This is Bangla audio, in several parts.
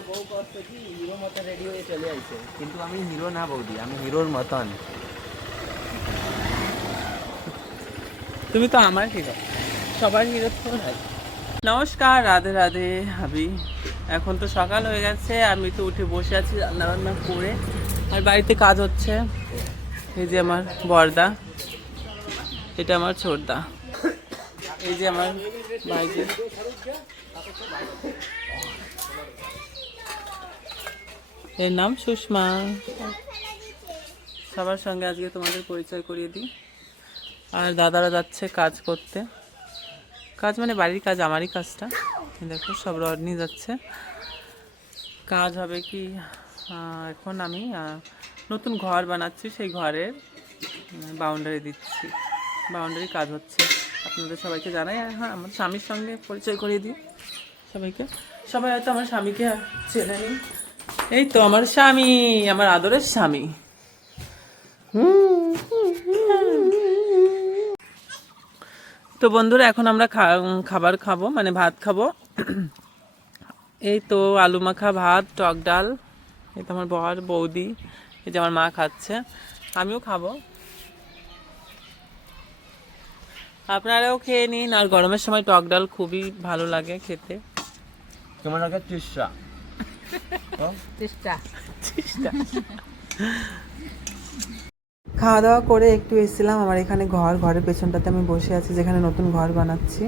আমার বউ করছে কি হিরো মতন রেডি হয়ে চলে আইছে, কিন্তু আমি হিরো না বৌদি, আমি হিরোর মতন। তুমি তো আমার হিরো, সবার হিরো তো নাই। নমস্কার, রাধে রাধে হাবি। এখন তো সকাল হয়ে গেছে, আমি তো উঠে বসে আছি রান্না বান্না করে, আর বাড়িতে কাজ হচ্ছে। এই যে আমার বড়দা, এটা আমার ছোটদা, এই যে আমার ভাইজি, এর নাম সুষমা। সবার সঙ্গে আজকে তোমাদের পরিচয় করিয়ে দিই। আর দাদারা যাচ্ছে কাজ করতে, কাজ মানে বাড়ির কাজ, আমারই কাজটা। দেখো সব রড নিয়ে যাচ্ছে। কাজ হবে কি, এখন আমি নতুন ঘর বানাচ্ছি, সেই ঘরের বাউন্ডারি দিচ্ছি, বাউন্ডারি কাজ হচ্ছে। আপনাদের সবাইকে জানাই। আর হ্যাঁ, আমার স্বামীর সঙ্গে পরিচয় করিয়ে দিই সবাইকে। সবাই হয়তো আমার স্বামীকে চেনে নিন। এই তো আমার স্বামী, আমার আদরের স্বামী। তো বন্ধুরা, এখন আমরা খাবার খাবো, মানে ভাত খাবো। এই তো আলু মাখা ভাত, টক ডাল। এই তো আমার বর বৌদি, এই যে আমার মা খাচ্ছে, আমিও খাবো। আপনারাও খেয়ে নিন। আর গরমের সময় টক ডাল খুবই ভালো লাগে খেতে। কেমন লাগে? তৃষ্ণা খাওয়া দাওয়া করে একটু এসেছিলাম আমার এখানে ঘরের পেছনটাতে আমি বসে আছি, যেখানে নতুন ঘর বানাচ্ছি।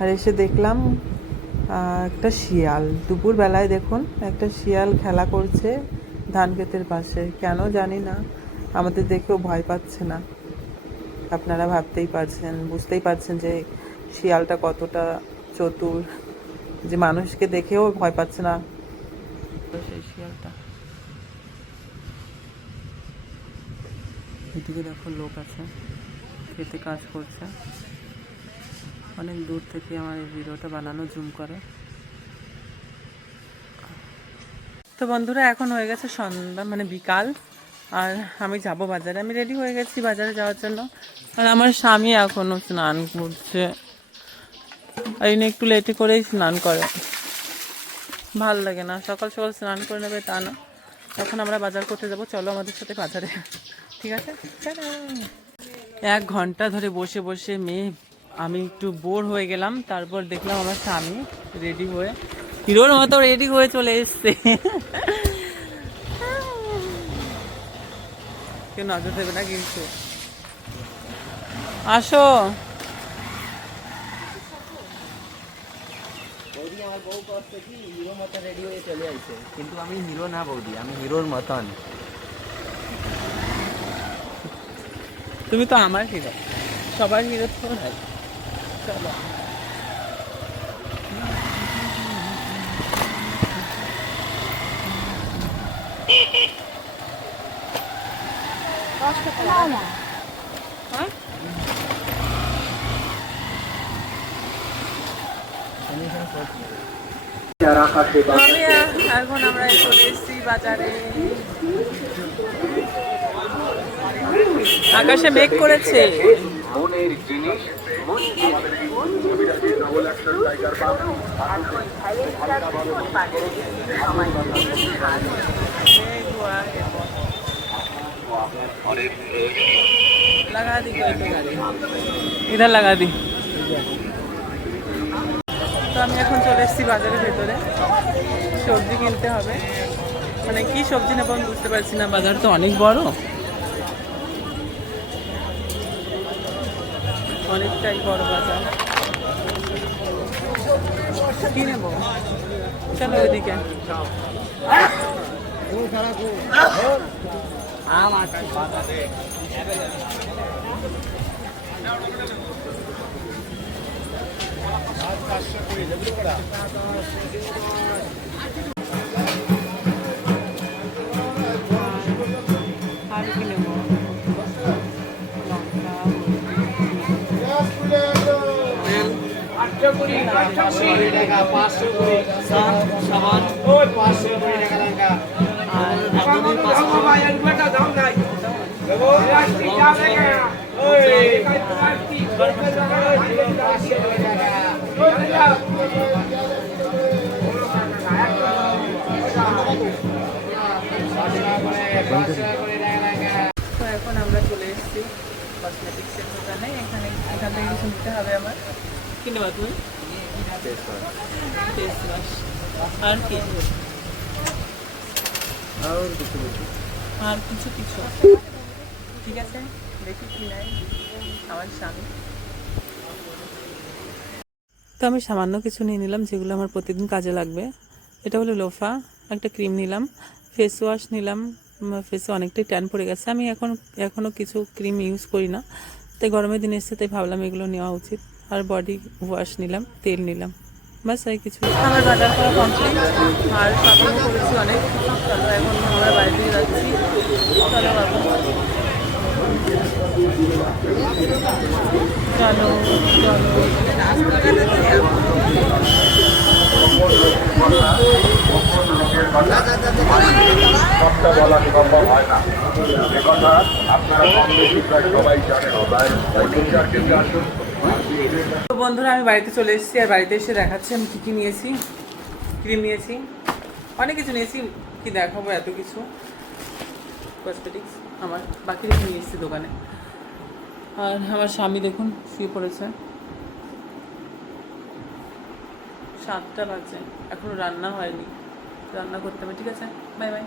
আর এসে দেখলাম একটা শিয়াল, দুপুর বেলায় দেখুন একটা শিয়াল খেলা করছে ধান ক্ষেতের পাশে। কেন জানি না, আমাদের দেখেও ভয় পাচ্ছে না। আপনারা ভাবতেই পারছেন, বুঝতেই পারছেন যে শিয়ালটা কতটা চতুর, যে মানুষকে দেখেও ভয় পাচ্ছে না। তো সেই শিয়ালটা, এদিকে দেখো লোক আছে, খেতে কাজ করছে। অনেক দূর থেকে আমার এই ভিডিওটা বানানো, জুম করে। তো বন্ধুরা, এখন হয়ে গেছে সন্ধ্যা, মানে বিকাল। আর আমি যাব বাজারে, আমি রেডি হয়ে গেছি বাজারে যাওয়ার জন্য। আর আমার স্বামী এখনও স্নান করছে, আর ইনি একটু লেটে করেই স্নান করে। ভাল লাগে না সকাল সকাল স্নান করে নেবে তা না। তখন আমরা বাজার করতে যাব, চলো আমাদের সাথে বাজারে, ঠিক আছে? 1 ঘন্টা ধরে বসে বসে আমি একটু বোর হয়ে গেলাম। তারপর দেখলাম আমার স্বামী রেডি হয়ে, হিরোর মতো রেডি হয়ে চলে এসছে। কেউ নজর দেবে না কিন্তু। আসো। বৌদি, আমার বউ করছে কি হিরো মতন রেডি হয়ে চলে আইছে, কিন্তু আমি হিরো না বৌদি, আমি হিরোর মতন। তুমি তো আমার হিরো, সবার হিরো তো নাই। চলো। হ্যাঁ, এখন আমরা চলে এসেছি বাজারে। আকাশে মেঘ করেছে। लगा दी कोई तो गाड़ी, इधर लगा दी। তো আমি এখন চলে এসেছি বাজারের ভেতরে, সবজি কিনতে হবে। মানে কি সবজি নেবো আমি বুঝতে পারছি না, বাজার তো অনেক বড়, অনেকটাই বড় বাজার। কি নেবো, চলো ওইদিকে। আর কি নেবো, লঙ্কা, তো এখন আমরা চলে এসেছি কসমেটিক্সের দোকানে। এখান থেকে কিছু নিতে হবে আমার। কি নেবা তুমি? ফেস ওয়াশ আর কি? আর কিছু কিছু ঠিক আছে, দেখি কি নাই আমার স্বামী। তো আমি সামান্য কিছু নিয়ে নিলাম যেগুলো আমার প্রতিদিন কাজে লাগবে। এটা হলো লোফা, একটা ক্রিম নিলাম, ফেস ওয়াশ নিলাম। ফেসে অনেকটাই ট্যান পড়ে গেছে। আমি এখনও কিছু ক্রিম ইউজ করি না, তাই গরমের দিন এসছে, তাই ভাবলাম এগুলো নেওয়া উচিত। আর বডি ওয়াশ নিলাম, তেল নিলাম, বাস আর কিছু। আমার বাজার করা কমপ্লিট আর শপিংও করেছি অনেক। চলো এখন আমরা বাড়ি থেকে যাচ্ছি। চলো বাবু, চলো চলো। কথা বলা সম্ভব হয় না, একথা আপনারা কম বেশি প্রায় সবাই জানেন। টিচার কেন্দ্রে আসুন। তো বন্ধুরা আমি বাড়িতে চলে এসেছি, আর বাড়িতে এসে দেখাচ্ছি আমি কী কী নিয়েছি। ক্রিম নিয়েছি, অনেক কিছু নিয়েছি, কি দেখাবো এত কিছু। কসমেটিক্স আমার বাকি রেখে নিয়ে এসেছি দোকানে। আর আমার স্বামী দেখুন শুয়ে পড়েছে। 7টা বাজে, এখনো রান্না হয়নি, রান্না করতে হবে। ঠিক আছে, বাই বাই।